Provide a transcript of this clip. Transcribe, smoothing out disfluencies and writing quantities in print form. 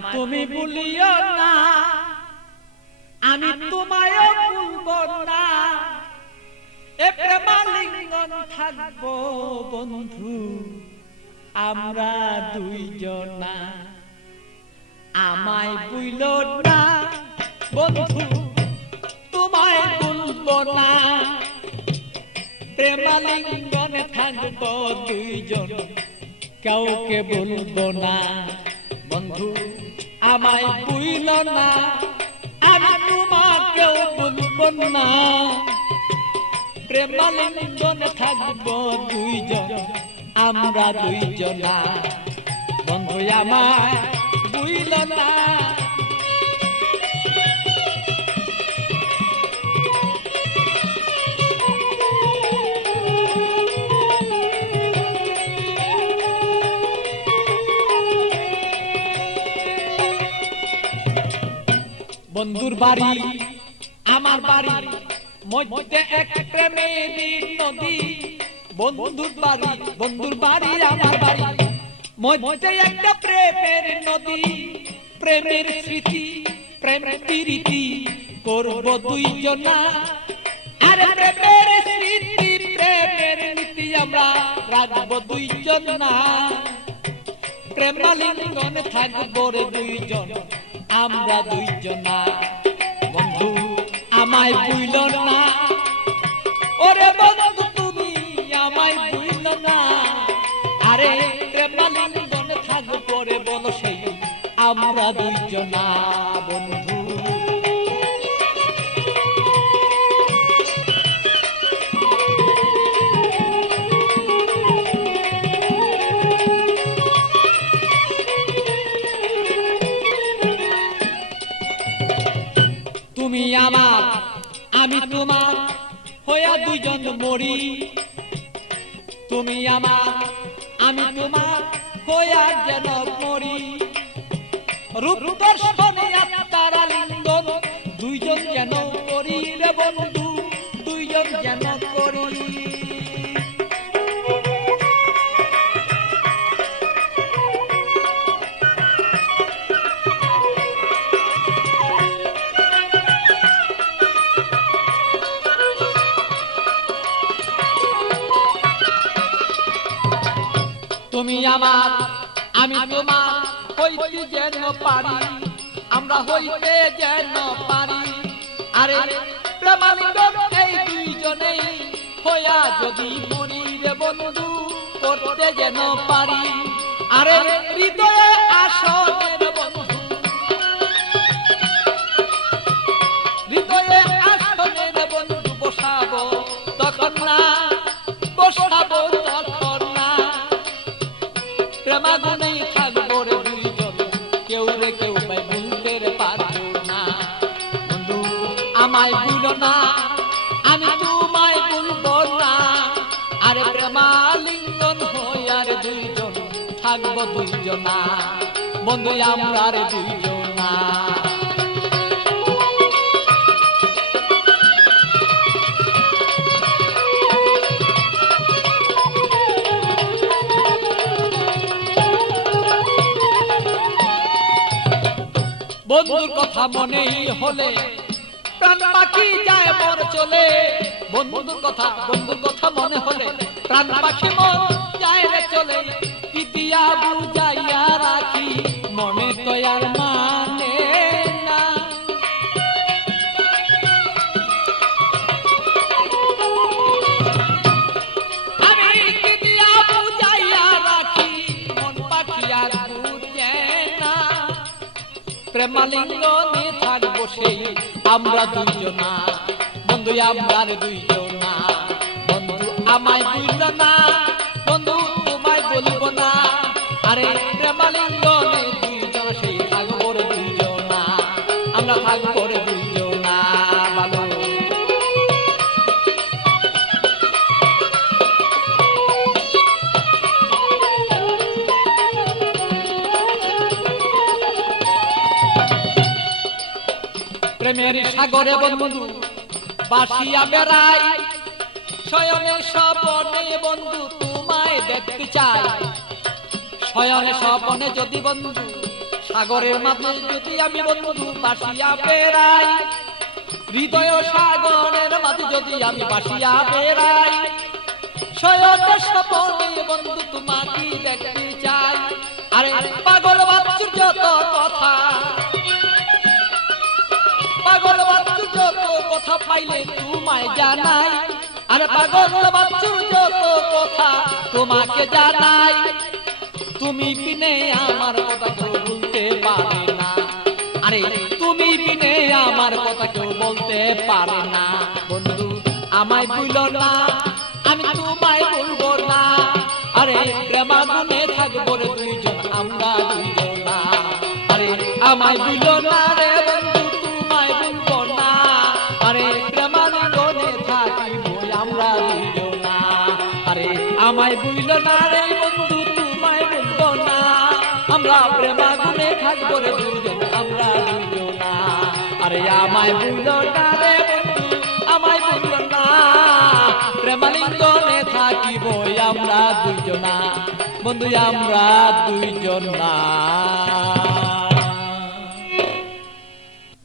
আমায় তুমি ভুলিও না, আমি তোমায়ও ভুলবো না। এ প্রেমালিঙ্গন থাকবো বন্ধু আমরা দুইজনা। আমায় ভুলো না বন্ধু, তোমায় ভুলবো না। প্রেমালিঙ্গনে থাকবো দুইজন, কাউকে বলবো না। বন্ধু আমায় ভুলো না, আমি তোমাকেও ভুলবো না। প্রেমালিঙ্গনে থাকবো দুইজন আমরা দুইজনা। বন্ধু আমায় ভুলো না। বন্ধুর বাড়ি আমার বাড়ি মধ্যে এক প্রেমের নদী। বন্ধুর বাড়ি আমার বাড়ি মধ্যে একটা প্রেমের নদী। প্রেমের স্মৃতি প্রেম প্রীতি করব দুইজনা। আরে প্রেমের স্মৃতি প্রেমের নীতি আমরা রাখবো দুইজনা। প্রেমালিঙ্গনে থাকবো রে দুইজন আমরা দুইজনা। বন্ধু আমায় ভুলো না, ওরে বন্ধু তুমি আমায় ভুলো না। আরে প্রেমালিঙ্গনে থাকবো রে বলো সেই আমরা দুইজনা। বন্ধু তুমি আমার আমি তোমার হইয়া দুইজন মরি। তুমি আমার আমি তোমার হইয়া যেন মরি। রূপ দর্শনে তারা লিঙ্গন দুইজন যেন করি রে বন্ধু, দুইজন যেন করি। তুমি আমার আমি তোমার হইতে যেন পারি, আমরা হইতে যেন পারি। আরে প্রেমালিঙ্গন এই দুইজনেই হইয়া যদি মরি রে বন্ধু করতে যেন পারি। আরে হৃদয়ে আসনে রে বন্ধু, হৃদয়ে আসনে রে বন্ধু বসাবো তখন না, বসাবো তখন না। প্রেমাগুনেই থাকবো রে দুইজন, কেউ রে কেউ পাই ভুলতে পারবো না। বন্ধু আমায় ভুলো না, আমি তোমায় ভুলবো না। আরে প্রেমালিঙ্গন হইয়া রে দুইজন থাকবো দুইজনা। বন্ধু আমরা রে দুইজনা। বন্ধুর কথা মনেই হলে প্রাণ পাখি যায় মন চলে। বন্ধুর কথা মনে হলে প্রাণ পাখি মন যায় রে চলে। পিতিয়া বুঝাইয়া রাখি মনে তো আর মানে না। আমি পিতিয়া বুঝাইয়া রাখি মন পাখি আর বুঝে না। প্রেমালিঙ্গনে থাকবো সেই আমরা দুইজনা। বন্ধু আমরা দুইজনা। বন্ধু আমায় ভুলো না, বন্ধু তোমায় বলবো না। আরে প্রেমালিঙ্গনে দুইজন সেই থাকবো রে দুইজনা, আমরা থাকবো রে দুইজনা। ভালো প্রেমের সাগরে বন্ধু বাসিয়া বেড়াই। শয়নে স্বপনে বন্ধু তোমায় দেখতে চাই। শয়নে স্বপনে যদি বন্ধু সাগরের মাঝে যদি আমি বন্ধু বাসিয়া বেড়াই, হৃদয় সাগরের মাঝে যদি আমি বাসিয়া বেড়াই, শয়নের স্বপনে বন্ধু তোমাকে দেখতে চাই। আরে পাগল বাচ্চুর যত কথা, পাগল বাচ্চুর যত কথা পাইলে তোমায় জানাই। আরে পাগল বাচ্চুর যত কথা তোমাকে জানাই। তুমি বিনে আমার কথা কেউ বলতে পারে না। আরে তুমি বিনে আমার কথা কেউ বলতে পারে না। বন্ধু আমায় ভুলো না, আমি তোমায় ভুলবো না। আরে প্রেমাগুনে থাকবো রে দুইজন আমরা দুইজন না। আরে আমায় ভুলো না রে বন্ধু তোমায় ভুলবো না। আরে প্রেমাগুনে থাকিব আমরা দুইজন না। আরে আমায় ভুলো না রে বন্ধু তোমায় ভুলবো না। আমরা প্রেমাগুনে থাকবো রে দুইজন আমরা দুইজন না। আরে আমায় ভুলো না রে বন্ধু আমায় ভুলো না। প্রেমালিঙ্গনে থাকিব আমরা দুইজনা বন্ধু আমরা দুইজন না।